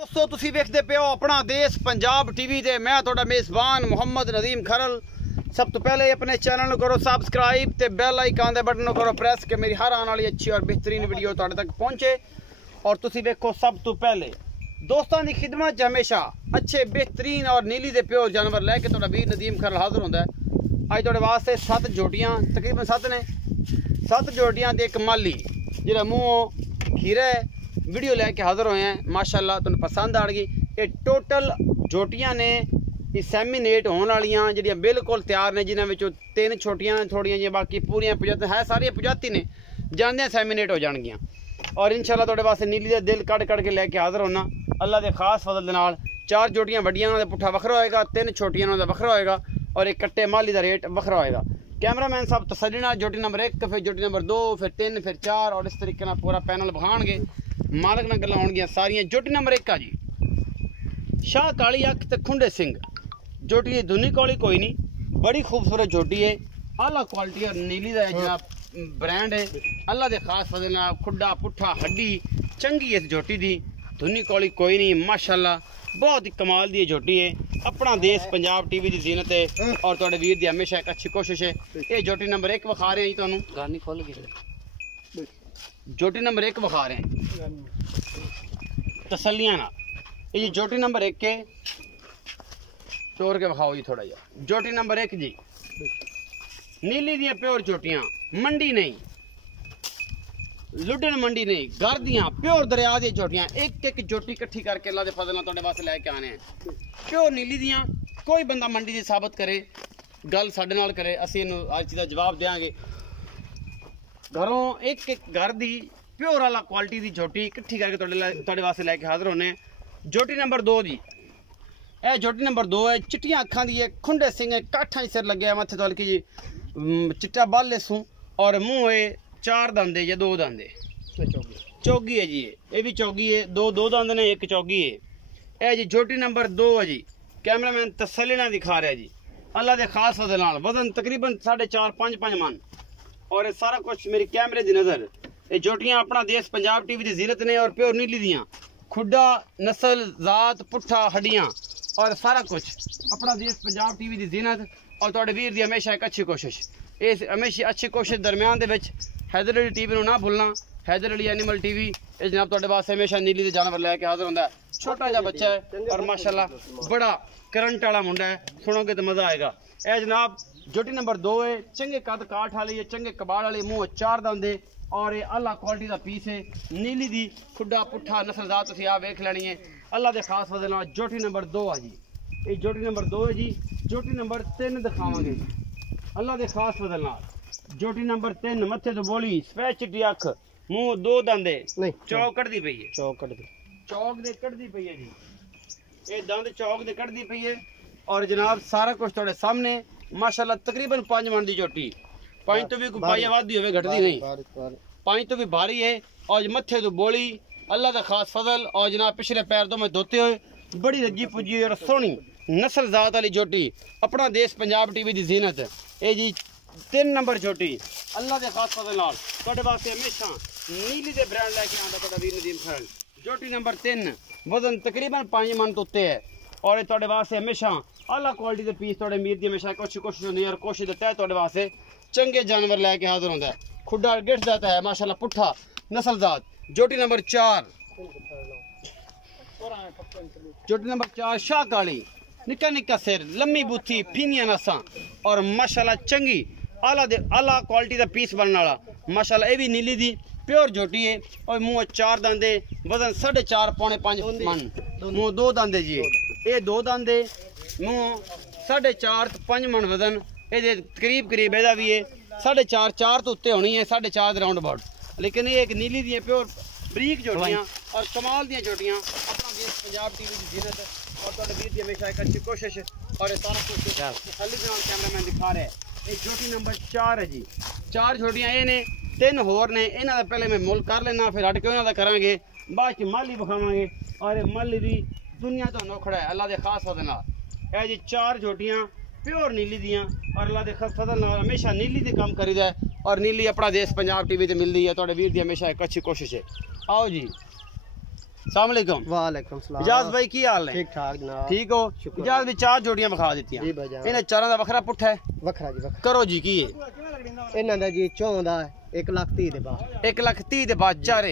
दोस्तों तुसी वेखदे पे हो अपना देश पंजाब टीवी ते मैं तुहाडा मेज़बान मुहम्मद नदीम खरल। सब तो पहले अपने चैनल करो सब्सक्राइब ते बेल आइकन दे बटन करो प्रेस के मेरी हर आने वाली अच्छी और बेहतरीन वीडियो तुहाडे तक पहुंचे। और तुसी वेखो सब तो पहले दोस्तों की खिदमत च हमेशा अच्छे बेहतरीन और नीली दे प्योर जानवर लैके तुहाडा वीर नदीम खरल हाजिर होंदा है। अज तुहाडे वास्ते 7 जोटियां तकरीबन 7 ने 7 जोटियां ते एक माली जिहड़ा मूंहों खीरा है वीडियो लैके हाजिर होए हैं। माशाअल्लाह तुहानू पसंद आ गई। ये टोटल जोटियां ने सैमीनेट होने वालियां जिहड़ियां बिल्कुल तैयार ने, जिन्हां विचों 3 छोटियां थोड़ियां जिहियां बाकी पूरियां प्रजाति है सारियां प्रजाति ने जांदियां सैमीनेट हो जाणगियां। और इंशाअल्लाह तुहाडे वास्ते नीली दा दिल कड़ के लैके हाजिर होना अल्लाह दे खास फजल दे नाल। 4 जोटियां वड्डियां उन्हां दा पुट्ठा वखरा होएगा, 3 छोटियां उन्हां दा वखरा होएगा और एक कट्टे माली दा रेट वखरा होएगा। कैमरामैन साहब तसल्ली नाल जोटी नंबर 1 फिर जोटी नंबर 2 फिर 3 फिर 4 और इस तरीके नाल पूरा पैनल बखाणगे। मालक नाल गल्लां होणगियां सारियां। जोटी नंबर 1 आ जी शाह काली अख ते खुंडे सिंह। जोटी दी धुनी कौली कोई नहीं, बड़ी खूबसूरत जोटी है, आला क्वालिटी और नीली दा जनाब ब्रांड है। अल्लाह दे खास फजल नाल खुड्डा पुट्ठा हड्डी चंगी इस जोटी दी, धुनी कौली कोई नहीं माशाअल्लाह बहुत ही कमाल दी जोटी है। अपना देश पंजाब टीवी दी जीनत है और तुहाडे वीर दी हमेशा एक अच्छी कोशिश है। ये जोटी नंबर 1 विखा रहे हैं जी तुहानू, गानी खोल के जोटी नंबर 1 विखा रहे हैं तसल्लियां ना। ये जोटी नंबर 1 के तोड़ के विखाओ जी थोड़ा जा। जोटी नंबर 1 जी नीली दी प्योर जोटियां, मंडी नहीं लुडन मंडी नहीं, घर दियां प्योर दरिया दी जोटियां। एक जोटी इकट्ठी करके अल्लाह दे फजल नाल तुहाडे वास्ते लैके आने हैं प्योर नीली दियां। कोई बंदा मंडी दी साबित करे गल साडे नाल करे, असीं इहनूं अज दा जवाब देंगे। घरों एक घर दी प्योर वाला क्वालिटी दी जोटी इकट्ठी करके तुहाडे वास्ते लैके हाजिर होने। जोटी नंबर 2 जी ए जोटी नंबर 2 है, चिट्टियां अखां दी है, खुंडे सिंह है, काठा सिर लगे मत्थे तो हल्की जी चिट्टा बाल लेसूं और मुंह है 4 दंदे या 2 दंदे चौगी है जी। ये भी चौगी है, 2 दंद ने, एक चौगी है। ए जी जोटी नंबर 2 है जी। कैमरामैन तसल्ली नाल दिखा रहा है जी अल्लाह दे खास फजल नाल। वजन तकरीबन 4.5-5 मन और ये सारा कुछ मेरी कैमरे दी नज़र। ये जोटियां अपना देश पंजाब टीवी दी जीरत ने और प्योर नीली दियां, खुड्डा नस्ल जात पुट्ठा हड्डियां और सारा कुछ अपना देश पंजाब टीवी दी जीनत। और तुहाडे वीर दी हमेशा एक अच्छी कोशिश, इस हमेशा अच्छी कोशिश दरम्यान दे विच हैदर अली टीवी नूं ना भुलना। हैदर अली एनिमल टीवी ये जनाब तुहाडे वास्ते हमेशा नीली दे जानवर लैके हाजिर होंदा है। छोटा जा बच्चा है और माशाअल्लाह बड़ा करंट वाला मुंडा है, सुनोगे तो मजा आएगा। ए जनाब जोटी नंबर 2 है, चंगे कद काठ वाली है, चंगे कबाड़ वाली, मुंह 4 दंदे और ये अल्लाह क्वालिटी का पीस है। नीली दी खुड्डा पुट्ठा नस्लदार तुसीं आ वेख लैनी है अल्लाह दे खास फजल नाल। जोटी नंबर 2 आ जी। ये जोटी नंबर 2 है जी। जोटी नंबर 3 दिखावांगे अल्लाह दे खास फजल नाल। जोटी नंबर 3 मत्थे तो बोली सफेद चिट्टी अख, मुंह 2 दंदे नहीं चौक कटदी पई है, चौक दे कटदी पई है जी। ये दंद चौक दे कटदी पई है और जनाब सारा कुछ तुहाडे सामने माशाअल्लाह। तकरीबन 5 मन दी जोटी, 5 तो भी कोई पाई वादी होवे घटदी नहीं, 5 तो भी भारी है और मत्थे तो बोली अल्लाह दा खास फजल। और जनाब पिछले पैर तो मैं धोते हुए बड़ी रजी पुजी और सोहनी नस्ल जात वाली जोटी अपना देश पंजाब टीवी दी जीनत। ये जी 3 नंबर जोटी अल्लाह दे खास फजल नाल तुहाडे वास्ते हमेशा नीली दे ब्रांड लैके आंदा तुहाडा वीर नदीम खरल। जोटी नंबर 3 वजन तकरीबन 5 मन तो उत्ते है और ये तुहाडे वास्ते हमेशा आला क्वालिटी दे पीस तुहाडे मीर दी हमेशा कोशिश होंदी है और कोशिश दे तहत तुहाडे वास्ते चंगे जानवर लैके हाजिर होंदा है। खुड्डा गिठ जाता है माशाअल्लाह पुट्ठा नस्लजात। जोटी नंबर 4 जोटी नंबर 4 शाह काली, निक्का निक्का सिर, लम्मी बूथी, फीनिया नसां और माशाअल्लाह चंगी आला क्वालिटी का पीस बनने वाला माशाअल्लाह। ये भी नीली दी प्योर जोटी है और मुंह 4 दंदे, वजन 4.5-5 मन, मुंह 2 दंदे जी। ये 2 दंदे, मुंह 4.5-5 मन वजन। ये करीब एदा भी है 4.5 तो उत्ते होनी है, 4.5 राउंड अबाउट। लेकिन ये एक नीली दी प्योर बरीक जोटियां और कमाल दी जोटियां अपना देश पंजाब टीवी की जीनत और तुहाडे वीर दी हमेशा एक अच्छी कोशिश और सारा कुछ कैमरामैन दिखा रहा है। ये जोटी नंबर 4 है जी। 4 जोटियां ये ने, 3 होर ने, इन्हां दा पहले मैं मुल कर लेना फिर हट के उन्हां दा करांगे, बाद च माली विखावांगे और माली दी दुनिया तो नोखड़ा है अल्लाह दे खास फजल नाल। ए जी 4 जोटियां प्योर नीली दियां और अल्लाह दे खास फजल नाल हमेशा नीली दे काम करीदा है और नीली अपना देश पंजाब टीवी ते मिलदी है। तुहाडे वीर दी हमेशा एक अच्छी कोशिश है। आओ जी अस्सलाम वालेकुम। वालेकुम सलाम। इजाज भाई की हाल है? ठीक ठाक जनाब। ठीक हो? इजाज भी 4 जोड़ियां विखा दित्तियां। जी भाईजान। इन्हें चारां दा वखरा पुट्ठा है। वखरा जी वखरा। करो जी की है? इन्हां दा जी 14 1,30,000 दे बाद 1,30,000 दे बाद चारे।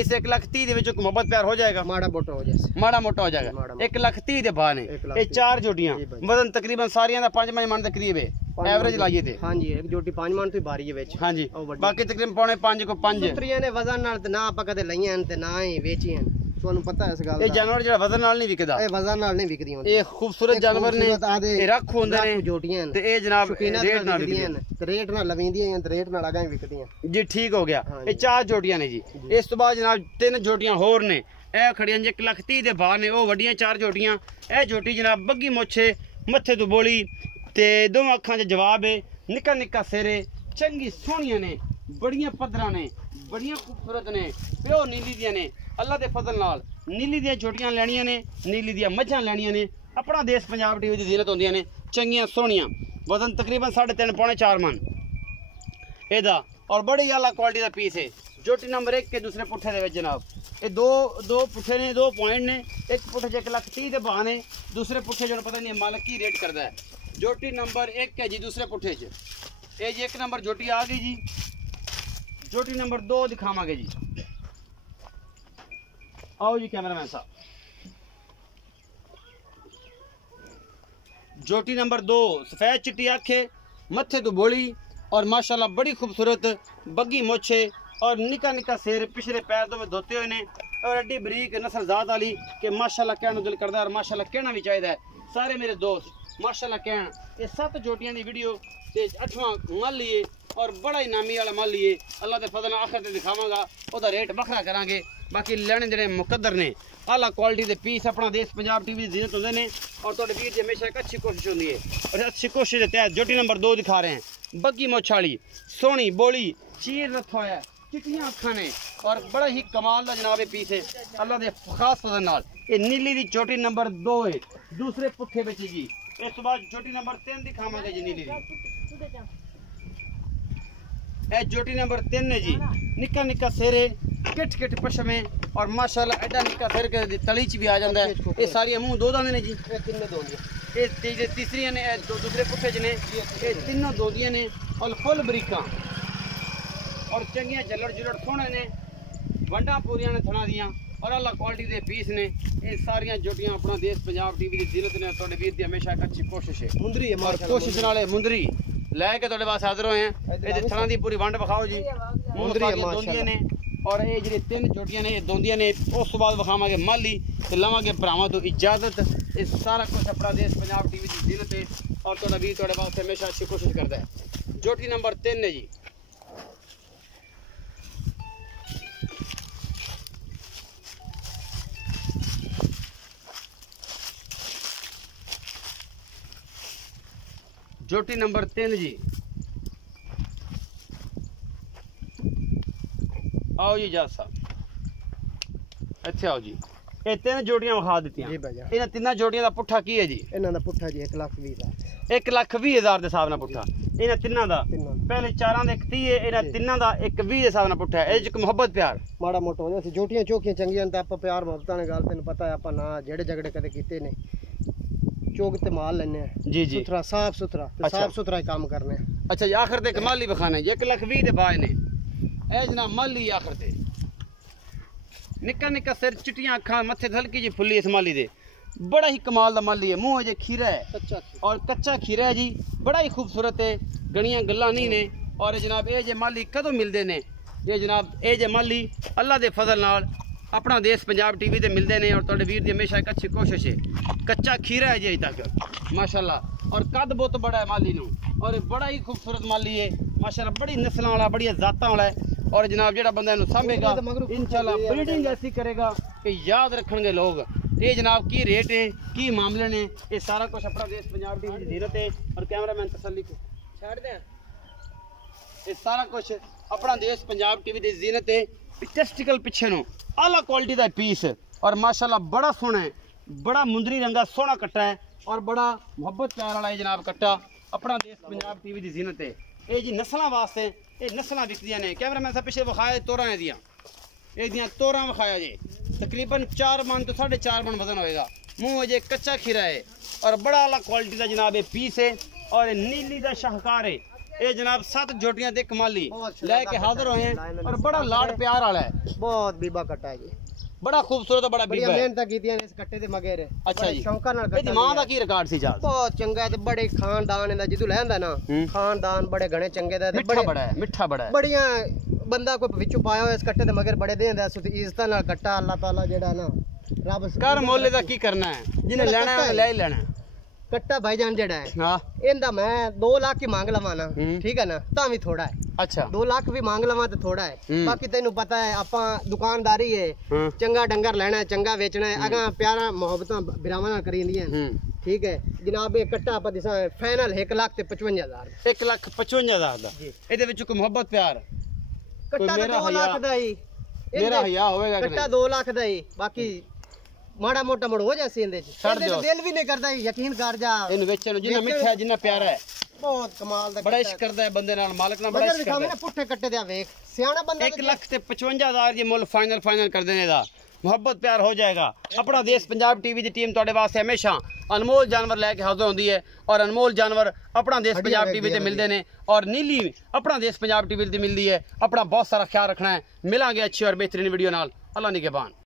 इस 1,30,000 दे विच मोहब्बत प्यार हो जाएगा? माड़ा मोटा हो जाए। माड़ा मोटा हो जाएगा। 1,30,000 दे बाद ने ये 4 जोड़ियां वजन तकरीबन सारियां दा 5 मन दे करीब है। एवरेज लाइए थे। हां जी एक जोटी 5 मन तो बारी है विच। हां जी बाकी तकरीबन पौने 5 को 5 सुत्रियां ने वजन नाल ते ना आपा कदे लईयां ते ना ही वेचियां। ਤੁਹਾਨੂੰ ਪਤਾ ਇਸ ਗੱਲ ਦਾ ਇਹ ਜਾਨਵਰ ਜਿਹੜਾ ਵਜ਼ਨ ਨਾਲ ਨਹੀਂ ਵਿਕਦਾ ਇਹ ਵਜ਼ਨ ਨਾਲ ਨਹੀਂ ਵਿਕਦੀ ਹੁੰਦੀ ਇਹ ਖੂਬਸੂਰਤ ਜਾਨਵਰ ਨੇ ਇਹ ਰੱਖ ਹੁੰਦੇ ਨੇ ਜੋਟੀਆਂ ਤੇ ਇਹ ਜਨਾਬ ਰੇਟ ਨਾਲ ਵਿਕਦੀਆਂ ਤੇ ਰੇਟ ਨਾਲ ਲਵੀਂਦੀਆਂ ਤੇ ਰੇਟ ਨਾਲ ਅਗਾਂ ਵਿਕਦੀਆਂ ਜੀ ਠੀਕ ਹੋ ਗਿਆ ਇਹ 4 ਜੋਟੀਆਂ ਨੇ ਜੀ ਇਸ ਤੋਂ ਬਾਅਦ ਜਨਾਬ 3 ਜੋਟੀਆਂ ਹੋਰ ਨੇ ਇਹ ਖੜੀਆਂ ਜੇ 1,30,000 ਦੇ ਬਾਹਰ ਨੇ ਉਹ ਵੱਡੀਆਂ 4 ਜੋਟੀਆਂ ਇਹ ਜੋਟੀ ਜਨਾਬ ਬੱਗੀ ਮੋਛੇ ਮੱਥੇ ਤੋਂ ਬੋਲੀ ਤੇ ਦੋਵਾਂ ਅੱਖਾਂ 'ਚ ਜਵਾਬ ਹੈ ਨਿੱਕਾ ਨਿੱਕਾ ਸਿਰੇ ਚੰਗੀ ਸੋਹਣੀਆਂ ਨੇ ਬੜੀਆਂ ਪੱਧਰਾਂ ਨੇ ਬੜੀਆਂ ਖੂਬਸੂਰਤ ਨੇ ਪਿਓ ਨੀਲੀ ਦੀਆਂ ਨੇ ਅੱਲਾ ਦੇ ਫਜ਼ਲ ਨਾਲ नीली दियां छोटियां लैनियां ने नीली दियां मझां लैनियां ने अपना देश पंजाब टीवी दी ज़ीनत होंदियां ने चंगियां सोहणियां वजन तकरीबन 3.5 पौने 4 मन एदा और बड़ी आला क्वालिटी दा पीस है जोटी नंबर 1 के दूसरे पुट्ठे दे विच जनाब ये दो पुट्ठे ने 2 पॉइंट ने एक पुट्ठे 1,30,000 दे भाव ने दूसरे पुट्ठे जो पता नहीं मालिक की रेट करदा है जोटी नंबर 1 है जी दूसरे पुट्ठे च ये जी 1 नंबर जोटी आ गई जी जोटी नंबर 2 दिखावांगे जी आओ जी कैमरामैन साहब जोटी नंबर 2 सफेद चिट्टी आंखें मत्थे तो बोली और माशाल्लाह बड़ी खूबसूरत बग्गी मोछे और निका निका सिर पिछले पैर तो धोते हुए ने और एडी बरीक नस्ल जात वाली कि माशाल्लाह कहना दिल करदा और माशाल्लाह कहना भी चाहिए सारे मेरे दोस्त माशाल्लाह कहन ये 7 जोटियां दी वीडियो ते 8वां मल लिए और बड़ा इनामी वाला मल लिए अल्लाह के फजल आखिर ते दिखावांगा ओदा रेट बखरा करांगे बाकी लैने जेडे मुकद्दर ने आला क्वालिटी दे पीस अपना देश पंजाब टीवी दी ज़ीनत होंदे ने और तुहाडे वीर दी हमेशा एक अच्छी कोशिश होंदी है और अच्छी कोशिश के तहत जोटी नंबर 2 दिखा रहे हैं बग्गी मोछाली सोहनी बोली चीर रथा है चिट्टियां अखां ने और बड़ा ही कमाल दा जनाब पीस है अल्लाह दे खास फजल नाल ये नीली दी जोटी नंबर 2 है दूसरे पुट्ठे विच जी इस तो बाद जोटी नंबर 3 दिखावांगे जी नीली दी ए जोटी नंबर 3 है जी निक्का निक्का सिरे किट किट पशमे और माशाल्लाह एडा निक्का सिर के तली च भी आ जाता है ये सारी मुंह 2 दांदे ने जी ये तीसरी ने दूसरे पुट्ठे च ने ये तीनों दोदियां ने और फुल बरीका और चंगियां जलड़ जुलड़ सोहने ने वंडा पूरियां ने थना दियां और अल्लाह क्वालिटी दे पीस ने ये सारियां जोटियां अपना देश पंजाब टीवी दी ज़ीनत ने तुहाडे वीर दी हमेशा एक अच्छी कोशिश है मुंदरी है माशाल्लाह कोशिश नाल मुंदरी लैके तुहाडे पास हाजिर होए हैं ये थना दी पूरी वंड विखाओ जी मुंदरी है माशाल्लाह ने और ये जी 3 जोटियां ने ये दोंदियां ने उस बाद विखावांगे माली ते लवांगे भरावां तो इजाजत ये सारा कुछ अपना देश पंजाब टीवी दी ज़ीनत है और तुहाडा वीर तुहाडे वास्ते हमेशा अच्छी कोशिश करदा है जोटी नंबर 3 है जी जोटी नंबर 3 जी आओ जी जज साहब इत्थे आओ जी ये 3 जोटियां विखा दित्तियां जी भाई इन्हां 3 जोटियां दा पुट्ठा की है जी इन्हां दा पुट्ठा जी 1,20,000 1,20,000 दे हिसाब नाल पुट्ठा इन्हां तिन्नां दा पहले 4 दा 1,30 है इन्हां तिन्नां दा 1,20 दे हिसाब नाल पुट्ठा है इस च मोहब्बत प्यार माड़ा मोटा हो जाए जोटियां चौकियां चंगियां ते आपां प्यार मोहब्बतां ने गल तैनूं पता है आपां ना जेड़े झगड़े कदे कीते ने चौक ते माल लेने जी जी सुथरा साफ सुथरा साफ सुथरा काम करने अच्छा जी आखिर ते कमाल ही बखाने 1,20,000 दे बाज ने ए जनाब माली आखिर ते निक्का निक्का सिर चिट्टियां अखां मत्थे हल्की जी फुल्ली इस माली दे बड़ा ही कमाल दा माली है मुंह जे खीरा है और कच्चा खीरा है जी बड़ा ही खूबसूरत है गणियां गल्लां नहीं ने और जनाब ये जे माली कदों मिलते ने ये जनाब ये जे माली अल्लाह दे फजल नाल अपना देश पंजाब टीवी ते मिलते हैं और तुहाडे वीर दी हमेशा एक अच्छी कोशिश है कच्चा खीरा है जी अजे तक माशाल्लाह और कद बहुत बड़ा है माली नूं और बड़ा ही खूबसूरत माली है माशाल्लाह बड़ी नस्लों वाला बड़ी जातां वाला है और जनाब जेड़ा बंदा इनू सांभेगा इंशाल्लाह ब्रीडिंग ऐसी करेगा कि याद रखेंगे लोग ये जनाब की रेट है की मामले ने ये सारा कुछ अपना देश पंजाब टीवी की ज़ीनत है और कैमरामैन तसल्ली को छाड़ दें ये सारा कुछ अपना देश पंजाब टीवी की ज़ीनत है टेस्टिकल पिछे नो आला क्वालिटी का पीस और माशाल्लाह बड़ा सोहना है बड़ा मुंदरी रंगा सोहना कट्टा है और बड़ा मुहब्बत प्यार वाला है जनाब कट्टा अपना देश पंजाब टीवी की ज़ीनत है ये जी नस्लों वास्ते ये नस्लों विकदियां ने कैमरामैन साहब पिछले विखाए तोरां दियां ਇਹਦੀਆਂ ਤੋਰਾਂ ਵਿਖਾਇਆ ਜੇ तकरीबन 4 मन तो 4.5 मन वजन होएगा मुंह अजे कच्चा खीरा है और बड़ा अलग क्वालिटी का जनाब ये पीस है और नीली का शाहकार है ये जनाब 7 जोटियां ते कमाली लेके हाजिर हुए हैं और बड़ा लाड प्यार वाला है बहुत बीबा कट्टा है जी बड़ा खूबसूरत और बड़ा बड़ी बीबा है मेहनत कीतियां ने इस कट्टे दे मगेर अच्छा जी शौका नाल ਇਹਦੀ ਮਾਂ ਦਾ ਕੀ ਰਿਕਾਰਡ ਸੀ ਜਾਲ बहुत चंगा है ते बड़े खानदान दा जिदू लैंदा ना खानदान बड़े घने चंगे दा ते ਮਿੱਠਾ ਬੜਾ ਹੈ बड़ियां बंदा कोई विचों पाया होया इस कट्टे दे मगर बड़े देंदा सुत इज्जत नाल कट्टा अल्लाह ताला जेड़ा ना रब कर मोले ਦਾ ਕੀ ਕਰਨਾ ਹੈ ਜਿਹਨੇ ਲੈਣਾ ਹੈ ਲੈ ਹੀ ਲੈਣਾ ਹੈ कट्टा भाईजान जेड़ा है हां इंदा मैं 2 लाख ही मांग लवा ना ठीक है ना ता भी थोड़ा है अच्छा 2 लाख भी मांग लवा तो थोड़ा है बाकी तेनू पता है आपां दुकानदारी है चंगा डंगर लेना है चंगा बेचना है अगा प्यारा मोहब्बतां बिरावां नाल करींदियां ठीक है जनाब ये कट्टा आप दिसा फाइनल 1,55,000 1,55,000 ਦਾ ਇਹਦੇ ਵਿੱਚ ਕੋਈ ਮੁਹੱਬਤ ਪਿਆਰ कट्टा 2 लाख दा ही मेरा हया होएगा कट्टा 2 लाख दा ही बाकी माड़ा मोटा मुड़ हो जासी इंदे च दिल भी नहीं करदा यकीन कर जा ਇਹਨੂੰ ਵੇਚਣ ਨੂੰ ਜਿੰਨਾ ਮਿੱਠਾ ਜਿੰਨਾ ਪਿਆਰਾ ਹੈ बहुत कमाल दा बड़ा इश्क करदा है बंदे नाल मालिक नाल बड़ा इश्क करदा है पुट्ठे कट्टे दा वेख सियाना बंदा 1,55,000 ये मुल फाइनल कर देने दा मुहब्बत प्यार हो जाएगा अपना देश पंजाब टीवी की टीम तुहाडे वास्ते हमेशा अनमोल जानवर लैके हाजिर होंदी है और अनमोल जानवर अपना देश पंजाब टीवी ते मिलते हैं और नीली अपना देश पंजाब टीवी ते मिलती है अपना बहुत सारा ख्याल रखना है मिलांगे अच्छी और बेहतरीन वीडियो नाल अल्लाह निगहबान।